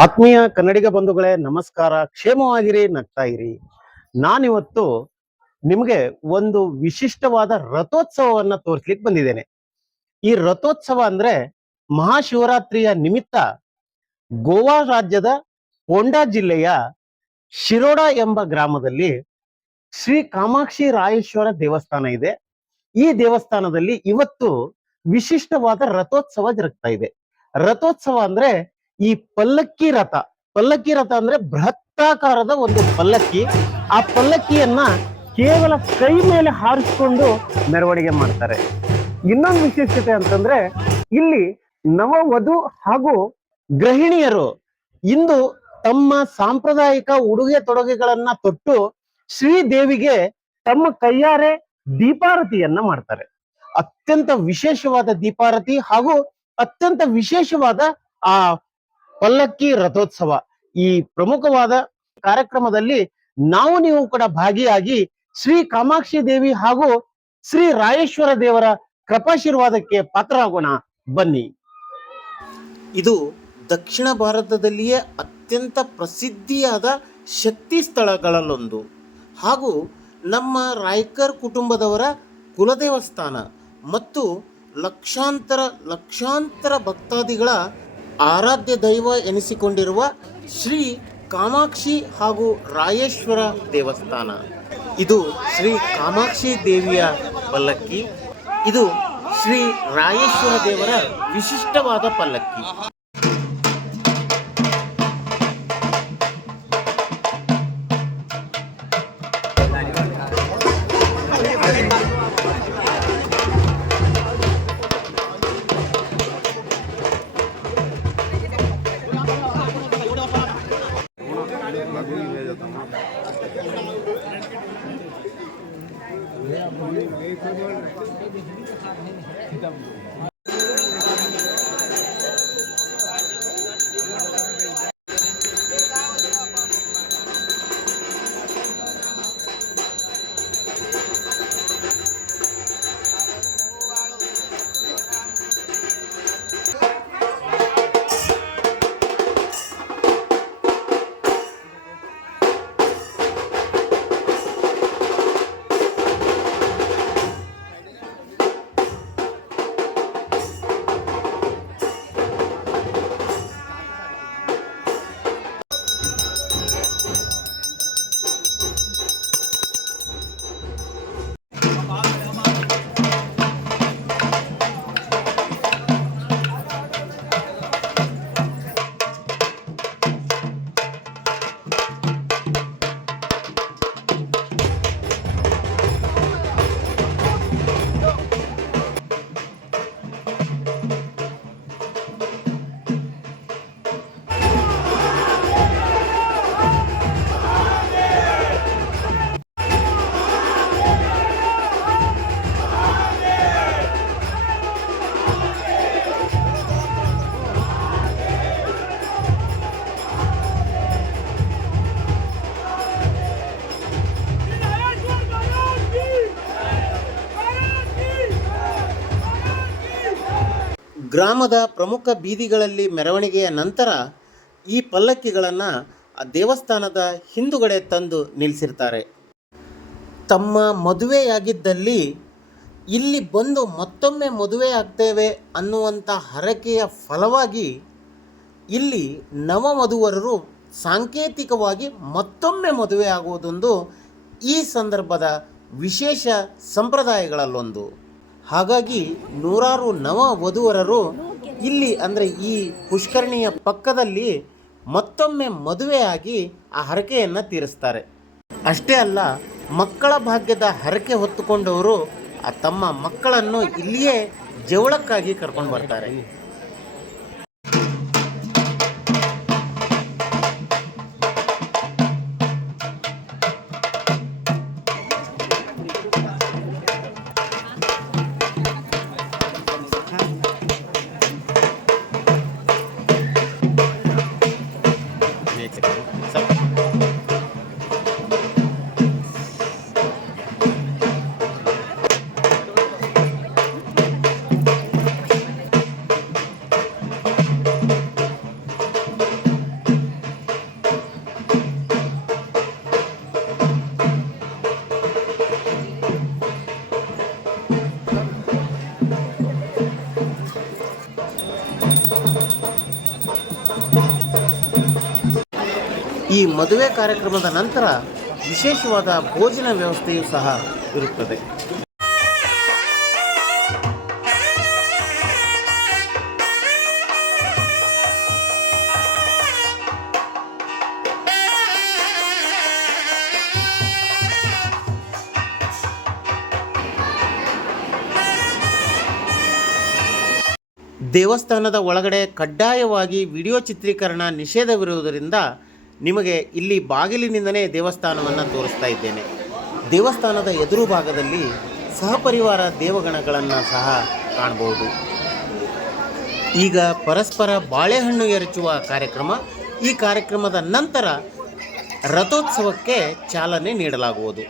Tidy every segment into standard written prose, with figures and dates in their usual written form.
ಆತ್ಮೀಯ ಕನ್ನಡಿಗ ಬಂಧುಗಳೇ, ನಮಸ್ಕಾರ. ಕ್ಷೇಮವಾಗಿರಿ, ನಗ್ತಾ ಇರಿ. ನಾನಿವತ್ತು ನಿಮಗೆ ಒಂದು ವಿಶಿಷ್ಟವಾದ ರಥೋತ್ಸವವನ್ನ ತೋರಿಸ್ಲಿಕ್ಕೆ ಬಂದಿದ್ದೇನೆ. ಈ ರಥೋತ್ಸವ ಅಂದ್ರೆ ಮಹಾಶಿವರಾತ್ರಿಯ ನಿಮಿತ್ತ ಗೋವಾ ರಾಜ್ಯದ ಕೊಂಡಾ ಜಿಲ್ಲೆಯ ಶಿರೋಡ ಎಂಬ ಗ್ರಾಮದಲ್ಲಿ ಶ್ರೀ ಕಾಮಾಕ್ಷಿ ರಾಯೇಶ್ವರ ದೇವಸ್ಥಾನ ಇದೆ. ಈ ದೇವಸ್ಥಾನದಲ್ಲಿ ಇವತ್ತು ವಿಶಿಷ್ಟವಾದ ರಥೋತ್ಸವ ಜರುಗ್ತಾ ಇದೆ. ರಥೋತ್ಸವ ಅಂದ್ರೆ ಈ ಪಲ್ಲಕ್ಕಿ ರಥ. ಪಲ್ಲಕ್ಕಿ ರಥ ಅಂದ್ರೆ ಬೃಹತ್ತಾಕಾರದ ಒಂದು ಪಲ್ಲಕ್ಕಿ. ಆ ಪಲ್ಲಕ್ಕಿಯನ್ನ ಕೇವಲ ಕೈ ಮೇಲೆ ಹಾರಿಸಿಕೊಂಡು ಮೆರವಣಿಗೆ ಮಾಡ್ತಾರೆ. ಇನ್ನೊಂದು ವಿಶೇಷತೆ ಅಂತಂದ್ರೆ ಇಲ್ಲಿ ನವವಧು ಹಾಗೂ ಗೃಹಿಣಿಯರು ಇಂದು ತಮ್ಮ ಸಾಂಪ್ರದಾಯಿಕ ಉಡುಗೆ ತೊಡುಗೆಗಳನ್ನ ತೊಟ್ಟು ಶ್ರೀದೇವಿಗೆ ತಮ್ಮ ಕೈಯಾರೆ ದೀಪಾರತಿಯನ್ನ ಮಾಡ್ತಾರೆ. ಅತ್ಯಂತ ವಿಶೇಷವಾದ ದೀಪಾರತಿ ಹಾಗೂ ಅತ್ಯಂತ ವಿಶೇಷವಾದ ಆ ಪಲ್ಲಕ್ಕಿ ರಥೋತ್ಸವ. ಈ ಪ್ರಮುಖವಾದ ಕಾರ್ಯಕ್ರಮದಲ್ಲಿ ನೀವು ಕೂಡ ಭಾಗಿಯಾಗಿ ಶ್ರೀ ಕಾಮಾಕ್ಷಿ ದೇವಿ ಹಾಗೂ ಶ್ರೀ ರಾಯೇಶ್ವರ ದೇವರ ಕೃಪಾಶೀರ್ವಾದಕ್ಕೆ ಪಾತ್ರರಾಗೋಣ. ಬನ್ನಿ. ಇದು ದಕ್ಷಿಣ ಭಾರತದಲ್ಲಿಯೇ ಅತ್ಯಂತ ಪ್ರಸಿದ್ಧಿಯಾದ ಶಕ್ತಿ ಸ್ಥಳಗಳಲ್ಲೊಂದು ಹಾಗೂ ನಮ್ಮ ರಾಯ್ಕರ್ ಕುಟುಂಬದವರ ಕುಲದೇವಸ್ಥಾನ ಮತ್ತು ಲಕ್ಷಾಂತರ ಭಕ್ತಾದಿಗಳ ಆರಾಧ್ಯ ದೈವ ಎನಿಸಿಕೊಂಡಿರುವ ಶ್ರೀ ಕಾಮಾಕ್ಷಿ ಹಾಗೂ ರಾಯೇಶ್ವರ ದೇವಸ್ಥಾನ. ಇದು ಶ್ರೀ ಕಾಮಾಕ್ಷಿ ದೇವಿಯ ಪಲ್ಲಕ್ಕಿ, ಇದು ಶ್ರೀ ರಾಯೇಶ್ವರ ದೇವರ ವಿಶಿಷ್ಟವಾದ ಪಲ್ಲಕ್ಕಿ. ಗ್ರಾಮದ ಪ್ರಮುಖ ಬೀದಿಗಳಲ್ಲಿ ಮೆರವಣಿಗೆಯ ನಂತರ ಈ ಪಲ್ಲಕ್ಕಿಗಳನ್ನು ದೇವಸ್ಥಾನದ ಹಿಂದುಗಡೆ ತಂದು ನಿಲ್ಲಿಸಿರ್ತಾರೆ. ತಮ್ಮ ಮದುವೆಯಾಗಿದ್ದಲ್ಲಿ ಇಲ್ಲಿ ಬಂದು ಮತ್ತೊಮ್ಮೆ ಮದುವೆ ಆಗ್ತೇವೆ ಅನ್ನುವಂಥ ಹರಕೆಯ ಫಲವಾಗಿ ಇಲ್ಲಿ ನವವಧುವರರು ಸಾಂಕೇತಿಕವಾಗಿ ಮತ್ತೊಮ್ಮೆ ಮದುವೆ ಆಗುವುದೊಂದು ಈ ಸಂದರ್ಭದ ವಿಶೇಷ ಸಂಪ್ರದಾಯಗಳಲ್ಲೊಂದು. ಹಾಗಾಗಿ ನೂರಾರು ನವ ವಧುವರರು ಇಲ್ಲಿ ಅಂದರೆ ಈ ಪುಷ್ಕರಣಿಯ ಪಕ್ಕದಲ್ಲಿ ಮತ್ತೊಮ್ಮೆ ಮದುವೆಯಾಗಿ ಆ ಹರಕೆಯನ್ನು ತೀರಿಸ್ತಾರೆ. ಅಷ್ಟೇ ಅಲ್ಲ, ಮಕ್ಕಳ ಭಾಗ್ಯದ ಹರಕೆ ಹೊತ್ತುಕೊಂಡವರು ತಮ್ಮ ಮಕ್ಕಳನ್ನು ಇಲ್ಲಿಯೇ ಜವಳಕ್ಕಾಗಿ ಕರ್ಕೊಂಡು ಬರ್ತಾರೆ. ಈ ಮದುವೆ ಕಾರ್ಯಕ್ರಮದ ನಂತರ ವಿಶೇಷವಾದ ಭೋಜನ ವ್ಯವಸ್ಥೆಯೂ ಸಹ ಇರುತ್ತದೆ. ದೇವಸ್ಥಾನದ ಒಳಗಡೆ ಕಡ್ಡಾಯವಾಗಿ ವಿಡಿಯೋ ಚಿತ್ರೀಕರಣ ನಿಷೇಧವಿರುವುದರಿಂದ ನಿಮಗೆ ಇಲ್ಲಿ ಬಾಗಿಲಿನಿಂದಲೇ ದೇವಸ್ಥಾನವನ್ನು ತೋರಿಸ್ತಾ ಇದ್ದೇನೆ. ದೇವಸ್ಥಾನದ ಎದುರು ಭಾಗದಲ್ಲಿ ಸಹಪರಿವಾರ ದೇವಗಣಗಳನ್ನು ಸಹ ಕಾಣಬಹುದು. ಈಗ ಪರಸ್ಪರ ಬಾಳೆಹಣ್ಣು ಎರಚುವ ಕಾರ್ಯಕ್ರಮ. ಈ ಕಾರ್ಯಕ್ರಮದ ನಂತರ ರಥೋತ್ಸವಕ್ಕೆ ಚಾಲನೆ ನೀಡಲಾಗುವುದು.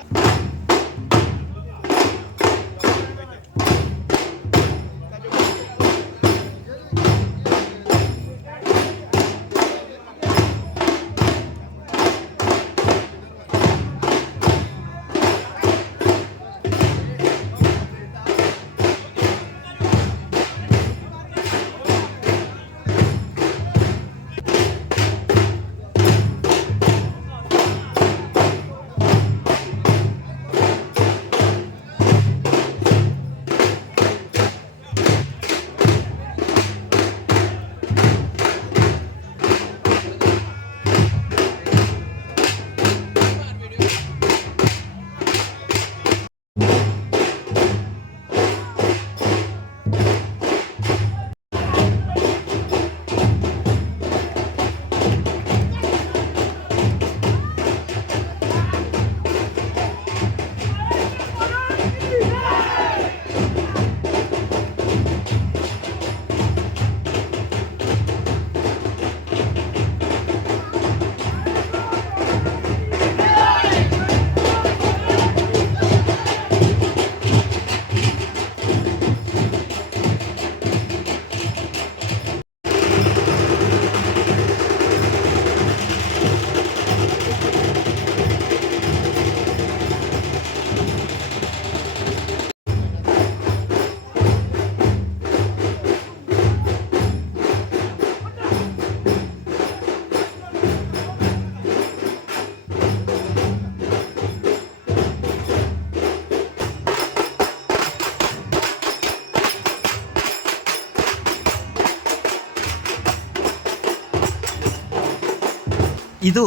ಇದು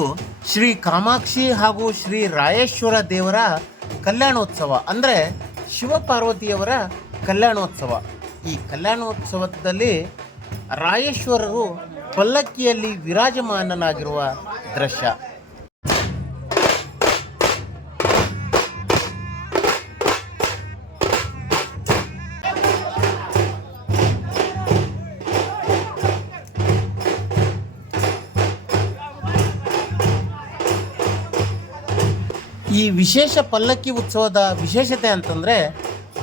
ಶ್ರೀ ಕಾಮಾಕ್ಷಿ ಹಾಗೂ ಶ್ರೀ ರಾಯೇಶ್ವರ ದೇವರ ಕಲ್ಯಾಣೋತ್ಸವ, ಅಂದರೆ ಶಿವಪಾರ್ವತಿಯವರ ಕಲ್ಯಾಣೋತ್ಸವ. ಈ ಕಲ್ಯಾಣೋತ್ಸವದಲ್ಲಿ ರಾಯೇಶ್ವರರು ಪಲ್ಲಕ್ಕಿಯಲ್ಲಿ ವಿರಾಜಮಾನನಾಗಿರುವ ದೃಶ್ಯ. ಈ ವಿಶೇಷ ಪಲ್ಲಕ್ಕಿ ಉತ್ಸವದ ವಿಶೇಷತೆ ಅಂತಂದರೆ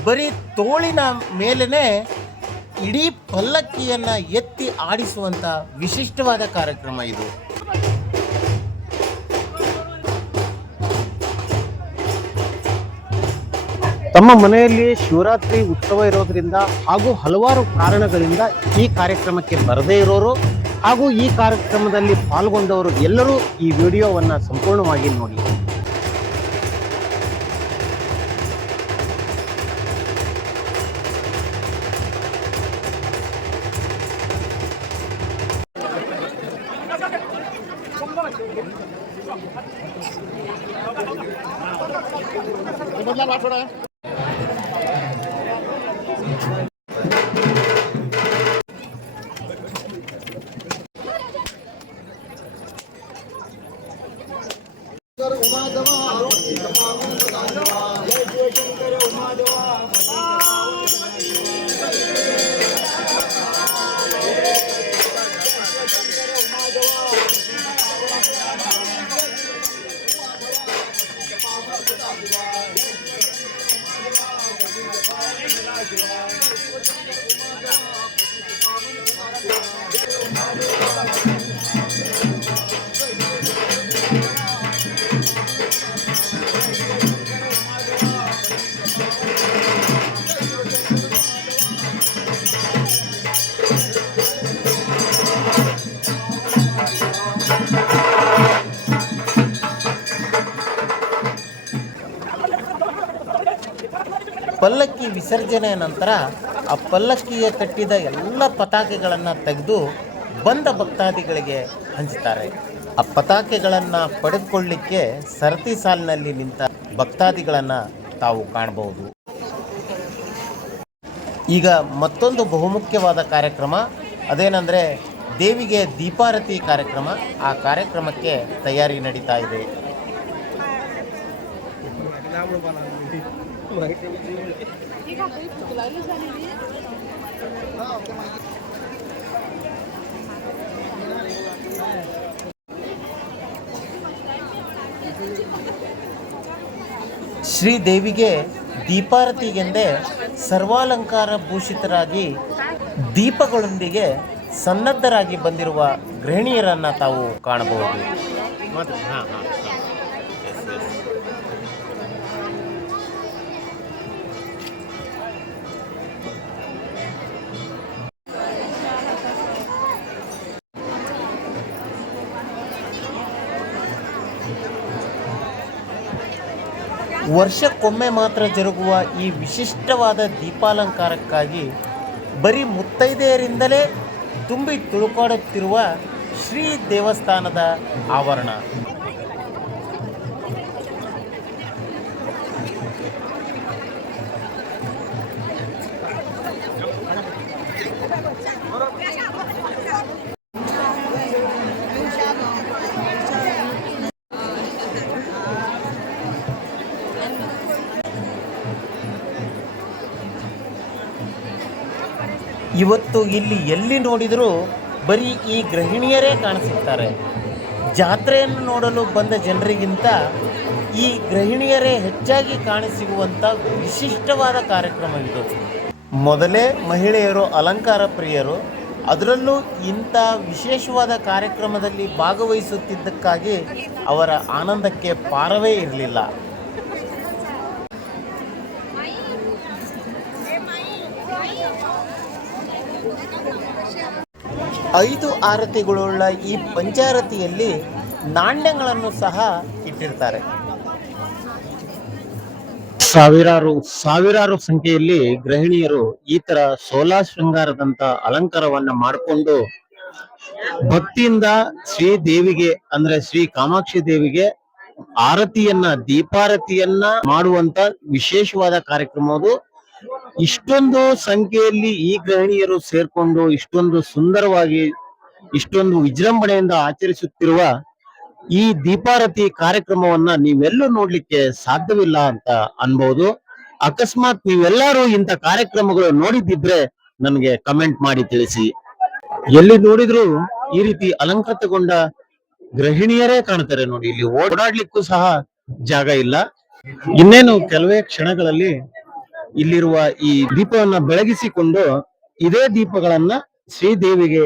ಬರೀ ತೋಳಿನ ಮೇಲೇ ಇಡೀ ಪಲ್ಲಕ್ಕಿಯನ್ನು ಎತ್ತಿ ಆಡಿಸುವಂಥ ವಿಶಿಷ್ಟವಾದ ಕಾರ್ಯಕ್ರಮ ಇದು. ತಮ್ಮ ಮನೆಯಲ್ಲಿ ಶಿವರಾತ್ರಿ ಉತ್ಸವ ಇರೋದರಿಂದ ಹಾಗೂ ಹಲವಾರು ಕಾರಣಗಳಿಂದ ಈ ಕಾರ್ಯಕ್ರಮಕ್ಕೆ ಬರದೇ ಇರೋರು ಹಾಗೂ ಈ ಕಾರ್ಯಕ್ರಮದಲ್ಲಿ ಪಾಲ್ಗೊಂಡವರು ಎಲ್ಲರೂ ಈ ವಿಡಿಯೋವನ್ನು ಸಂಪೂರ್ಣವಾಗಿ ನೋಡಿ. ಪಲ್ಲಕ್ಕಿ ವಿಸರ್ಜನೆಯ ನಂತರ ಆ ಪಲ್ಲಕ್ಕಿಗೆ ಕಟ್ಟಿದ ಎಲ್ಲ ಪತಾಕೆಗಳನ್ನು ತೆಗೆದು ಬಂದ ಭಕ್ತಾದಿಗಳಿಗೆ ಹಂಚುತ್ತಾರೆ. ಆ ಪತಾಕೆಗಳನ್ನು ಪಡೆದುಕೊಳ್ಳಲಿಕ್ಕೆ ಸರತಿ ಸಾಲಿನಲ್ಲಿ ನಿಂತ ಭಕ್ತಾದಿಗಳನ್ನು ತಾವು ಕಾಣಬಹುದು. ಈಗ ಮತ್ತೊಂದು ಬಹುಮುಖ್ಯವಾದ ಕಾರ್ಯಕ್ರಮ ಅದೇನೆಂದರೆ ದೇವಿಗೆ ದೀಪಾರತಿ ಕಾರ್ಯಕ್ರಮ. ಆ ಕಾರ್ಯಕ್ರಮಕ್ಕೆ ತಯಾರಿ ನಡೀತಾ ಇದೆ. ಶ್ರೀದೇವಿಗೆ ದೀಪಾರತಿಗೆಂದೇ ಸರ್ವಾಲಂಕಾರ ಭೂಷಿತರಾಗಿ ದೀಪಗಳೊಂದಿಗೆ ಸನ್ನದ್ಧರಾಗಿ ಬಂದಿರುವ ಗೃಹಿಣಿಯರನ್ನು ತಾವು ಕಾಣಬಹುದು. ವರ್ಷಕ್ಕೊಮ್ಮೆ ಮಾತ್ರ ಜರುಗುವ ಈ ವಿಶಿಷ್ಟವಾದ ದೀಪಾಲಂಕಾರಕ್ಕಾಗಿ ಬರೀ ಮುತ್ತೈದೆಯರಿಂದಲೇ ತುಂಬಿ ತುಳುಕಾಡುತ್ತಿರುವ ಶ್ರೀ ದೇವಸ್ಥಾನದ ಆವರಣ. ಇವತ್ತು ಇಲ್ಲಿ ಎಲ್ಲಿ ನೋಡಿದರೂ ಬರೀ ಈ ಗೃಹಿಣಿಯರೇ ಕಾಣಿಸುತ್ತಾರೆ. ಜಾತ್ರೆಯನ್ನು ನೋಡಲು ಬಂದ ಜನರಿಗಿಂತ ಈ ಗೃಹಿಣಿಯರೇ ಹೆಚ್ಚಾಗಿ ಕಾಣಸಿಗುವಂಥ ವಿಶಿಷ್ಟವಾದ ಕಾರ್ಯಕ್ರಮ ಇದು. ಮೊದಲೇ ಮಹಿಳೆಯರು ಅಲಂಕಾರ ಪ್ರಿಯರು, ಅದರಲ್ಲೂ ಇಂಥ ವಿಶೇಷವಾದ ಕಾರ್ಯಕ್ರಮದಲ್ಲಿ ಭಾಗವಹಿಸುತ್ತಿದ್ದಕ್ಕಾಗಿ ಅವರ ಆನಂದಕ್ಕೆ ಪಾರವೇ ಇರಲಿಲ್ಲ. 5 ಆರತಿಗಳುಳ್ಳ ಈ ಪಂಚಾರತಿಯಲ್ಲಿ ನಾಣ್ಯಗಳನ್ನು ಸಹ ಇಟ್ಟಿರ್ತಾರೆ. ಸಾವಿರಾರು ಸಂಖ್ಯೆಯಲ್ಲಿ ಗೃಹಿಣಿಯರು ಈ ತರ ಸೋಲಾ ಶೃಂಗಾರದಂತ ಅಲಂಕಾರವನ್ನ ಮಾಡಿಕೊಂಡು ಭಕ್ತಿಯಿಂದ ಶ್ರೀ ದೇವಿಗೆ ಅಂದ್ರೆ ಶ್ರೀ ಕಾಮಾಕ್ಷಿ ದೇವಿಗೆ ದೀಪಾರತಿಯನ್ನ ಮಾಡುವಂತ ವಿಶೇಷವಾದ ಕಾರ್ಯಕ್ರಮ ಅದು. ಇಷ್ಟೊಂದು ಸಂಖ್ಯೆಯಲ್ಲಿ ಈ ಗೃಹಿಣಿಯರು ಸೇರ್ಕೊಂಡು ಇಷ್ಟೊಂದು ಸುಂದರವಾಗಿ ಇಷ್ಟೊಂದು ವಿಜೃಂಭಣೆಯಿಂದ ಆಚರಿಸುತ್ತಿರುವ ಈ ದೀಪಾರತಿ ಕಾರ್ಯಕ್ರಮವನ್ನ ನೀವೆಲ್ಲೂ ನೋಡ್ಲಿಕ್ಕೆ ಸಾಧ್ಯವಿಲ್ಲ ಅಂತ ಅನ್ಬಹುದು. ಅಕಸ್ಮಾತ್ ನೀವೆಲ್ಲರೂ ಇಂಥ ಕಾರ್ಯಕ್ರಮಗಳು ನೋಡಿದ್ದಿದ್ರೆ ನನಗೆ ಕಮೆಂಟ್ ಮಾಡಿ ತಿಳಿಸಿ. ಎಲ್ಲಿ ನೋಡಿದ್ರು ಈ ರೀತಿ ಅಲಂಕೃತಗೊಂಡ ಗೃಹಿಣಿಯರೇ ಕಾಣ್ತಾರೆ ನೋಡಿ. ಇಲ್ಲಿ ಓಡಾಡ್ಲಿಕ್ಕೂ ಸಹ ಜಾಗ ಇಲ್ಲ. ಇನ್ನೇನು ಕೆಲವೇ ಕ್ಷಣಗಳಲ್ಲಿ ಇಲ್ಲಿರುವ ಈ ದೀಪವನ್ನ ಬೆಳಗಿಸಿಕೊಂಡು ಇದೇ ದೀಪಗಳನ್ನ ಶ್ರೀದೇವಿಗೆ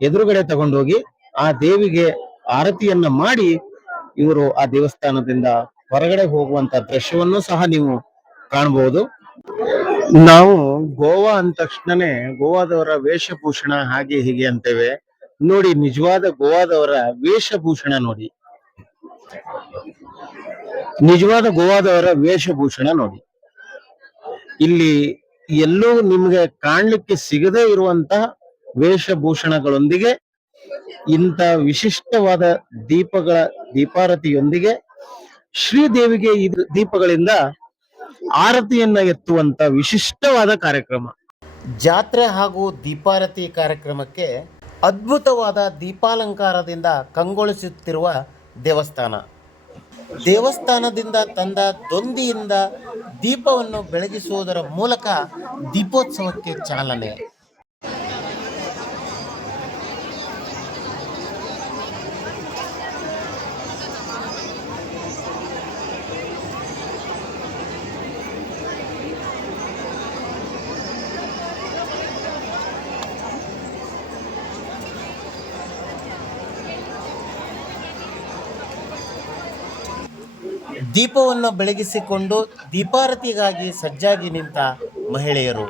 ಎದುರುಗಡೆ ತಗೊಂಡೋಗಿ ಆ ದೇವಿಗೆ ಆರತಿಯನ್ನ ಮಾಡಿ ಇವರು ಆ ದೇವಸ್ಥಾನದಿಂದ ಹೊರಗಡೆ ಹೋಗುವಂತ ದೃಶ್ಯವನ್ನು ಸಹ ನೀವು ಕಾಣಬಹುದು. ನಾವು ಗೋವಾ ಅಂದ ತಕ್ಷಣನೇ ಗೋವಾದವರ ವೇಷಭೂಷಣ ಹಾಗೆ ಹೀಗೆ ಅಂತೇವೆ ನೋಡಿ. ನಿಜವಾದ ಗೋವಾದವರ ವೇಷಭೂಷಣ ನೋಡಿ, ನಿಜವಾದ ಗೋವಾದವರ ವೇಷಭೂಷಣ ನೋಡಿ. ಇಲ್ಲಿ ಎಲ್ಲೂ ನಿಮ್ಗೆ ಕಾಣ್ಲಿಕ್ಕೆ ಸಿಗದೇ ಇರುವಂತಹ ವೇಷಭೂಷಣಗಳೊಂದಿಗೆ ಇಂಥ ವಿಶಿಷ್ಟವಾದ ದೀಪಾರತಿಯೊಂದಿಗೆ ಶ್ರೀದೇವಿಗೆ ಈ ದೀಪಗಳಿಂದ ಆರತಿಯನ್ನ ಎತ್ತುವಂತ ವಿಶಿಷ್ಟವಾದ ಕಾರ್ಯಕ್ರಮ. ಜಾತ್ರೆ ಹಾಗೂ ದೀಪಾರತಿ ಕಾರ್ಯಕ್ರಮಕ್ಕೆ ಅದ್ಭುತವಾದ ದೀಪಾಲಂಕಾರದಿಂದ ಕಂಗೊಳಿಸುತ್ತಿರುವ ದೇವಸ್ಥಾನದಿಂದ ತಂದ ದೊಂದಿಯಿಂದ ದೀಪವನ್ನು ಬೆಳಗಿಸುವುದರ ಮೂಲಕ ದೀಪೋತ್ಸವಕ್ಕೆ ಚಾಲನೆ. ದೀಪವನ್ನು ಬೆಳಗಿಸಿಕೊಂಡು ದೀಪಾರತಿಗಾಗಿ ಸಜ್ಜಾಗಿ ನಿಂತ ಮಹಿಳೆಯರು.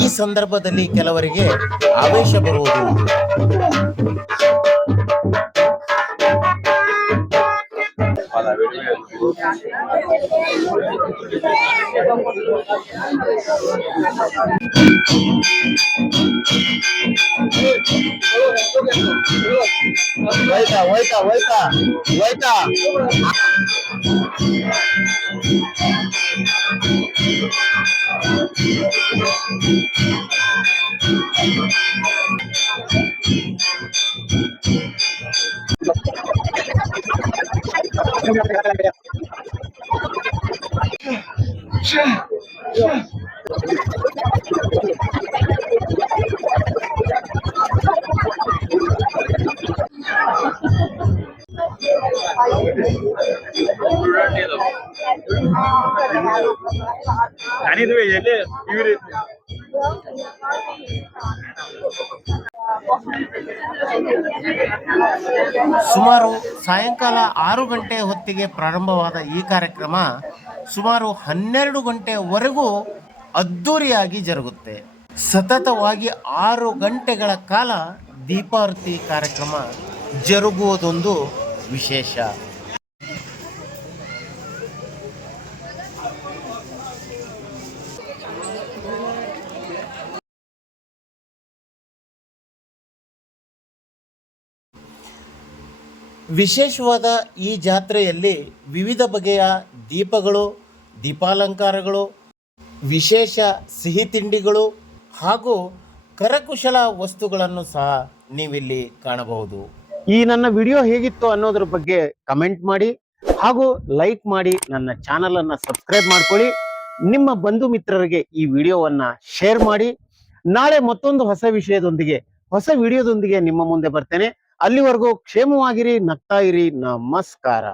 ಈ ಸಂದರ್ಭದಲ್ಲಿ ಕೆಲವರಿಗೆ ಆವೇಶ ಬರುವುದು ಉಂಟು. ಸುಮಾರು ಸಾಯಂಕಾಲ 6 ಗಂಟೆ ಹೊತ್ತಿಗೆ ಪ್ರಾರಂಭವಾದ ಈ ಕಾರ್ಯಕ್ರಮ ಸುಮಾರು 12 ಗಂಟೆವರೆಗೂ ಅದ್ಧೂರಿಯಾಗಿ ಜರುಗುತ್ತೆ. ಸತತವಾಗಿ 6 ಗಂಟೆಗಳ ಕಾಲ ದೀಪಾರತಿ ಕಾರ್ಯಕ್ರಮ ಜರುಗುವುದೊಂದು ವಿಶೇಷ. ವಿಶೇಷವಾದ ಈ ಜಾತ್ರೆಯಲ್ಲಿ ವಿವಿಧ ಬಗೆಯ ದೀಪಗಳು, ದೀಪಾಲಂಕಾರಗಳು, ವಿಶೇಷ ಸಿಹಿ ತಿಂಡಿಗಳು ಹಾಗೂ ಕರಕುಶಲ ವಸ್ತುಗಳನ್ನು ಸಹ ನೀವಿಲ್ಲಿ ಕಾಣಬಹುದು. ಈ ನನ್ನ ವಿಡಿಯೋ ಹೇಗಿತ್ತು ಅನ್ನೋದ್ರ ಬಗ್ಗೆ ಕಮೆಂಟ್ ಮಾಡಿ ಹಾಗೂ ಲೈಕ್ ಮಾಡಿ, ನನ್ನ ಚಾನಲ್ ಅನ್ನ ಸಬ್ಸ್ಕ್ರೈಬ್ ಮಾಡ್ಕೊಳ್ಳಿ. ನಿಮ್ಮ ಬಂಧು ಮಿತ್ರರಿಗೆ ಈ ವಿಡಿಯೋವನ್ನ ಶೇರ್ ಮಾಡಿ. ನಾಳೆ ಮತ್ತೊಂದು ಹೊಸ ವಿಷಯದೊಂದಿಗೆ, ಹೊಸ ವಿಡಿಯೋದೊಂದಿಗೆ ನಿಮ್ಮ ಮುಂದೆ ಬರ್ತೇನೆ. ಅಲ್ಲಿವರೆಗೂ ಕ್ಷೇಮವಾಗಿರಿ, ನಗ್ತಾ ಇರಿ. ನಮಸ್ಕಾರ.